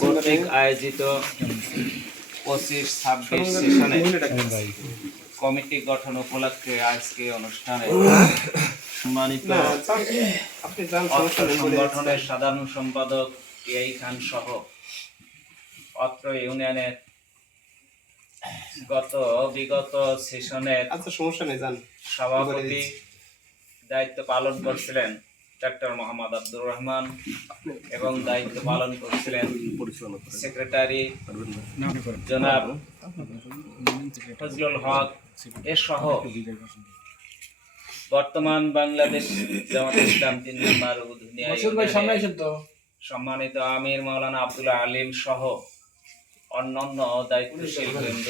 কর্তৃক আয়োজিত 25-26 সেশনে কমিটি গঠন উপলক্ষে আজকে অনুষ্ঠানে সম্মানিত সংগঠনের সাধারণ সম্পাদক এই খান সহ অত্র ইউনিয়নের বিগত সেশনের সভাপতি দায়িত্ব পালন করছিলেন ডক্টর মোহাম্মদ আব্দুর রহমান এবং দায়িত্ব পালন করছিলেন সেক্রেটারি জনাব ফজলুল হক এসহ বর্তমান বাংলাদেশ জামাত ইসলাম 3 নম্বর সম্মানিত আমির মাওলানা আব্দুল আলিম সহ অন্যান্য দায়িত্বশীল বৃন্দ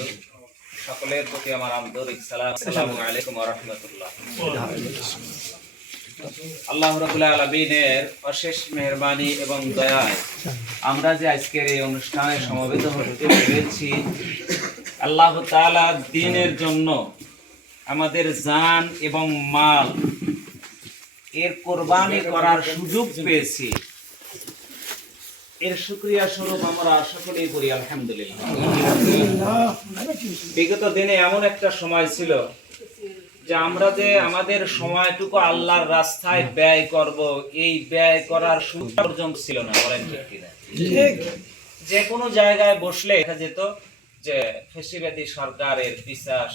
সকলের প্রতি আমার আন্তরিক সালাম। আসসালামু আলাইকুম ওয়া রাহমাতুল্লাহ। আল্লাহ রাব্বুল আলামিনের অশেষ মেহেরবানি এবং দয়ায় আমরা যে আজকের এই অনুষ্ঠানে সমবেত হতে পেরেছি, আল্লাহ তাআলা দ্বীনের জন্য আমাদের জান এবং মাল এর কোরবানি করার সুযোগ পেয়েছি। এর শুকরিয়া স্বরূপ আমরা সকলেই করি আলহামদুলিল্লাহ। বিগত দিনে এমন একটা সময় ছিল যে আমরা যে আমাদের সময়টুকু আল্লাহর রাস্তায় ব্যয় করব, এই ব্যয় করার সুযোগ পর্যন্ত ছিল না। বলেন ঠিক কিনা? যে কোনো জায়গায় বসলে দেখা যেত যে ফ্যাসিবাদী সরকারের পিশাচ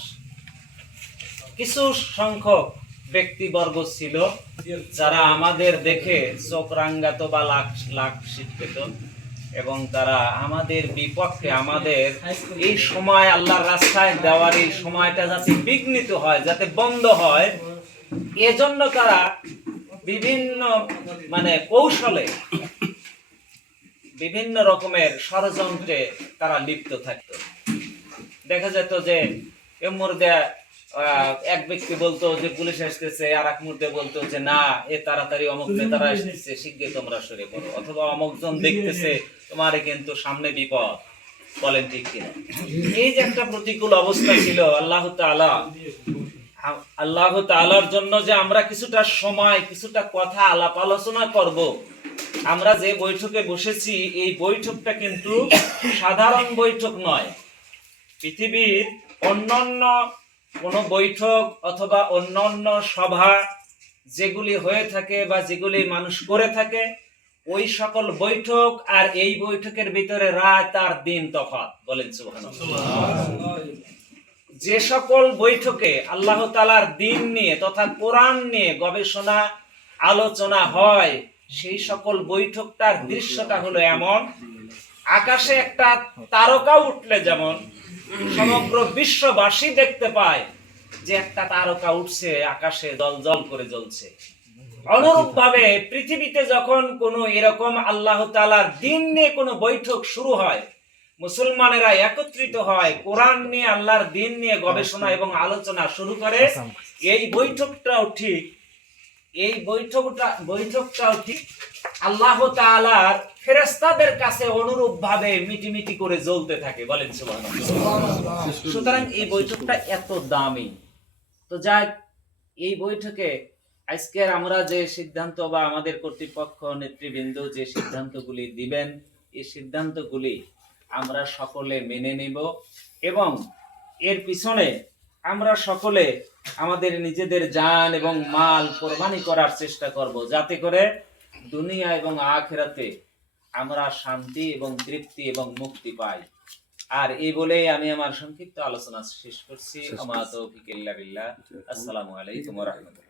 কিছু সংখ্যক ব্যক্তিবর্গ ছিল যারা আমাদের দেখে চোখ রাঙ্গাত বা লাখ শীত পেত এবং তারা আমাদের বিপক্ষে, আমাদের এই সময় আল্লাহর রাস্তায় দেওয়ার এই সময়টা যাতে বিঘ্নিত হয়, যাতে বন্ধ হয়, এজন্য তারা বিভিন্ন কৌশলে বিভিন্ন রকমের ষড়যন্ত্রে তারা লিপ্ত থাকত। দেখা যেত যে এ মুহূর্তে এক ব্যক্তি বলতো যে পুলিশ আসতেছে, আর এক মুহূর্তে বলতো যে না, এ তাড়াতাড়ি অমুক নেতারা আসতেছে, শীঘ্রই তোমরা সরে পড়ো, অথবা অমুকজন দেখতেছে তোমারে কিন্তু সামনে বিপদ। বলেন ঠিক কিনা? এই যে একটা প্রতিকূল অবস্থা ছিল, আল্লাহ তাআলার জন্য যে আমরা কিছুটা সময়, কিছুটা কথা আলাপ আলোচনা করব। আমরা যে বৈঠকে বসেছি, এই বৈঠকটা কিন্তু সাধারণ বৈঠক নয়। পৃথিবীর অন্যান্য কোন বৈঠক অথবা অন্যান্য সভা যেগুলি হয়ে থাকে বা যেগুলি মানুষ করে থাকে, ওই সকল বৈঠক আর এই বৈঠকের ভিতরে রাত আর দিন তফাৎ। বলেন সুবহানাল্লাহ। যে সকল বৈঠকে আল্লাহ তাআলার দ্বীন নিয়ে তথা কোরআন নিয়ে গবেষণা আলোচনা হয়, সেই সকল বৈঠকটার দৃশ্যটা হলো এমন, আকাশে একটা তারকা উঠলে যেমন সমগ্র বিশ্ববাসী দেখতে পায় যে একটা তারকা উঠছে, আকাশে দলদল করে জ্বলছে। অনুরূপ ভাবে পৃথিবীতে যখন কোনো এরকম আল্লাহ তাআলার দ্বীন নিয়ে কোনো বৈঠক শুরু হয়, মুসলমানেরা একত্রিত হয়, কোরআন নিয়ে, আল্লাহর দ্বীন নিয়ে গবেষণা এবং আলোচনা শুরু করে, এই বৈঠকটাও ঠিক আল্লাহ তাআলার ফেরেশতাদের কাছে অনুরূপ ভাবে মিটিমিটি করে জ্বলতে থাকে। বলেন সুবহানাল্লাহ। সুতরাং এই বৈঠকটা এত দামি। তো যাক, এই বৈঠকে আজকের আমরা যে সিদ্ধান্ত বা আমাদের কর্তৃপক্ষ নেতৃবৃন্দ যে সিদ্ধান্তগুলি দিবেন, এই সিদ্ধান্তগুলি আমরা সকলে মেনে নিব এবং এর পিছনে আমরা সকলে আমাদের নিজেদের জান এবং মাল কোরবানি করার চেষ্টা করব, যাতে করে দুনিয়া এবং আখিরাতে আমরা শান্তি এবং তৃপ্তি এবং মুক্তি পাই। আর এই বলেই আমি আমার সংক্ষিপ্ত আলোচনা শেষ করছি। আমা তৌফিক ইল্লা বিল্লাহ। আসসালামু আলাইকুম ওয়া রাহমাতুল্লাহ।